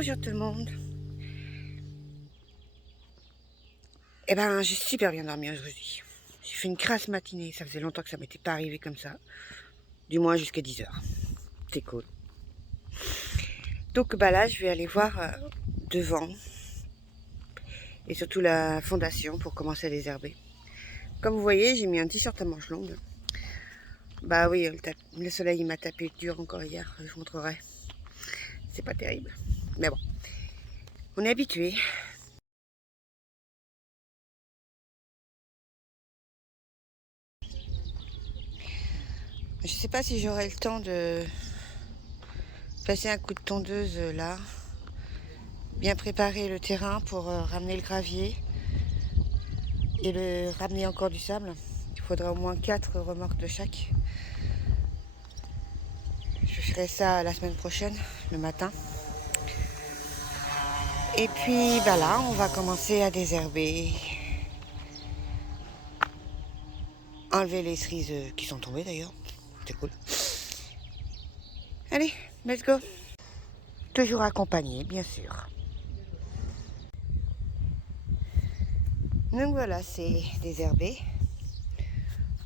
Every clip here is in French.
Bonjour tout le monde. Eh ben, j'ai super bien dormi aujourd'hui. J'ai fait une crasse matinée, ça faisait longtemps que ça m'était pas arrivé comme ça. Du moins jusqu'à 10h. C'est cool. Donc bah là, je vais aller voir devant. Et surtout la fondation pour commencer à désherber. Comme vous voyez, j'ai mis un t-shirt à manches longues. Bah oui, le soleil m'a tapé dur encore hier, je vous montrerai. C'est pas terrible. Mais bon, on est habitué. Je sais pas si j'aurai le temps de passer un coup de tondeuse là. Bien préparer le terrain pour ramener le gravier et le ramener encore du sable. Il faudra au moins 4 remorques de chaque. Je ferai ça la semaine prochaine, le matin. Et puis bah là, on va commencer à désherber. Enlever les cerises qui sont tombées d'ailleurs. C'est cool. Allez, let's go. Toujours accompagné, bien sûr. Donc voilà, c'est désherbé.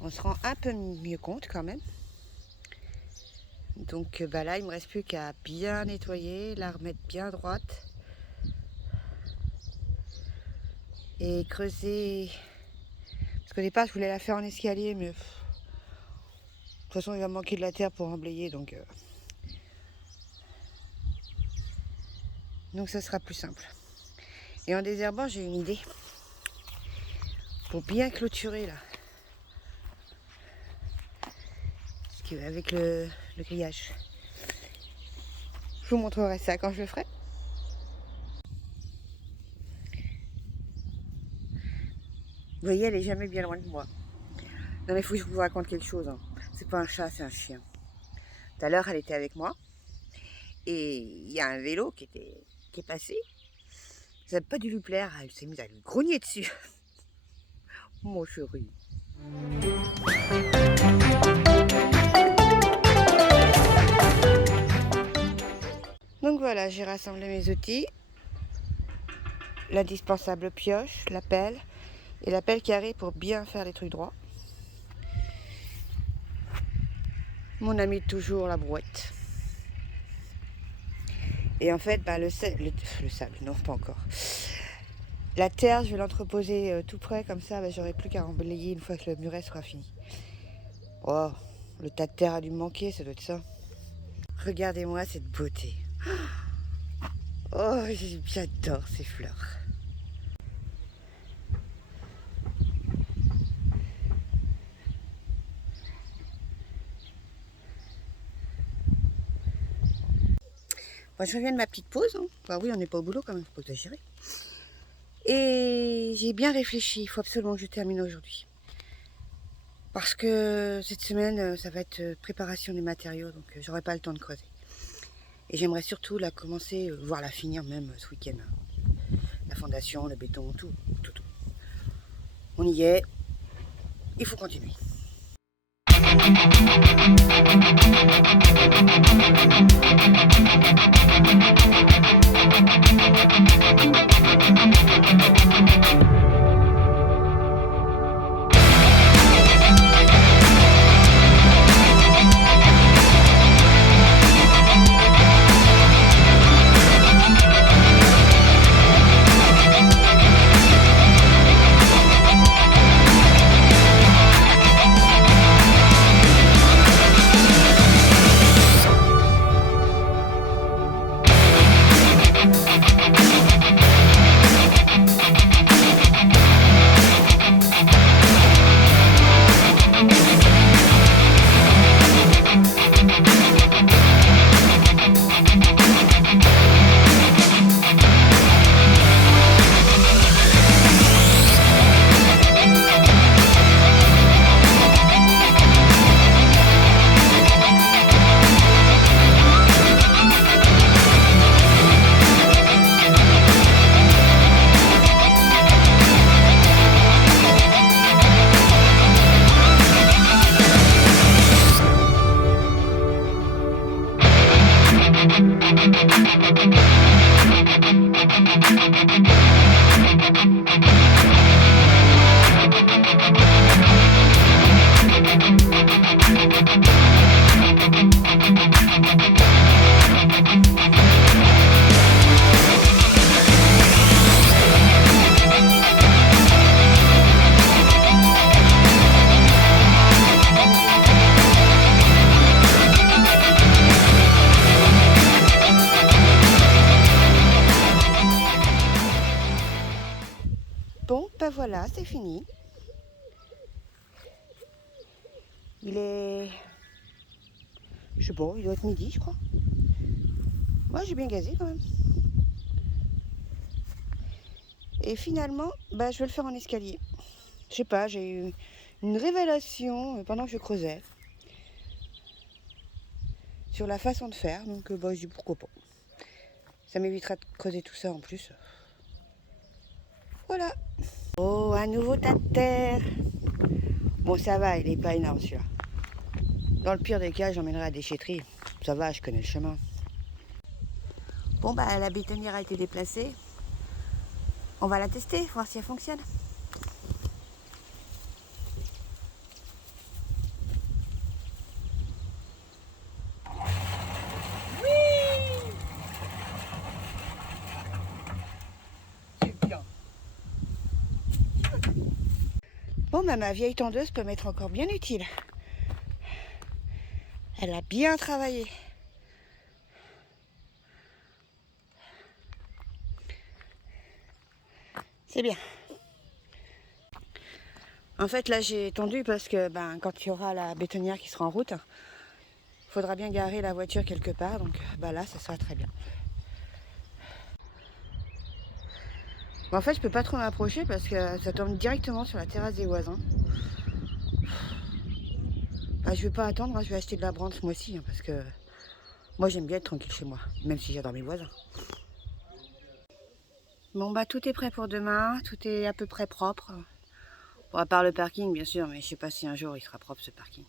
On se rend un peu mieux compte quand même. Donc bah là, il me reste plus qu'à bien nettoyer, la remettre bien droite. Et creuser. Parce qu'au départ, je voulais la faire en escalier, mais de toute façon, il va manquer de la terre pour emblayer, donc ça sera plus simple. Et en désherbant, j'ai une idée. Pour bien clôturer là. Avec le grillage. Je vous montrerai ça quand je le ferai. Vous voyez, elle est jamais bien loin de moi. Non mais il faut que je vous raconte quelque chose. Hein. C'est pas un chat, c'est un chien. Tout à l'heure, elle était avec moi. Et il y a un vélo qui est passé. Ça n'a pas dû lui plaire. Elle s'est mise à lui grogner dessus. Mon chéri. Donc voilà, j'ai rassemblé mes outils. L'indispensable pioche, la pelle. Et la pelle carrée pour bien faire les trucs droits. Mon ami toujours, la brouette. Et en fait, bah, le sable, non pas encore. La terre, je vais l'entreposer tout près, comme ça, bah, j'aurai plus qu'à emblayer une fois que le muret sera fini. Oh, le tas de terre a dû me manquer, ça doit être ça. Regardez-moi cette beauté. Oh, j'adore ces fleurs. Bon, je reviens de ma petite pause. Hein. Enfin, oui, on n'est pas au boulot quand même, faut pas exagérer. Et j'ai bien réfléchi, il faut absolument que je termine aujourd'hui. Parce que cette semaine, ça va être préparation des matériaux, donc j'aurai pas le temps de creuser. Et j'aimerais surtout la commencer, voire la finir même ce week-end. La fondation, le béton, tout. On y est, il faut continuer. Bon, ben voilà, c'est fini. Il est... Je sais pas, il doit être midi, je crois. Moi, j'ai bien gazé quand même. Et finalement, bah, je vais le faire en escalier. Je sais pas, j'ai eu une révélation pendant que je creusais sur la façon de faire. Donc, bah, je dis pourquoi pas. Ça m'évitera de creuser tout ça en plus. Voilà. Oh, un nouveau tas de terre. Bon, ça va, il est pas énorme celui-là. Dans le pire des cas, j'emmènerai à la déchetterie. Ça va, je connais le chemin. Bon, bah, la bétonnière a été déplacée. On va la tester, voir si elle fonctionne. Bon, bah, ma vieille tondeuse peut m'être encore bien utile. Elle a bien travaillé. C'est bien. En fait, là, j'ai tendu parce que quand il y aura la bétonnière qui sera en route, il faudra bien garer la voiture quelque part. Donc là, ça sera très bien. En fait, je peux pas trop m'approcher parce que ça tombe directement sur la terrasse des voisins. Je vais pas attendre, je vais acheter de la brande ce mois-ci parce que moi, j'aime bien être tranquille chez moi, même si j'adore mes voisins. Bon, tout est prêt pour demain, tout est à peu près propre. Bon, à part le parking, bien sûr, mais je sais pas si un jour il sera propre ce parking.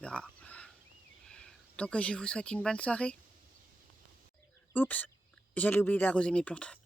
On verra. Donc, je vous souhaite une bonne soirée. Oups, j'allais oublier d'arroser mes plantes.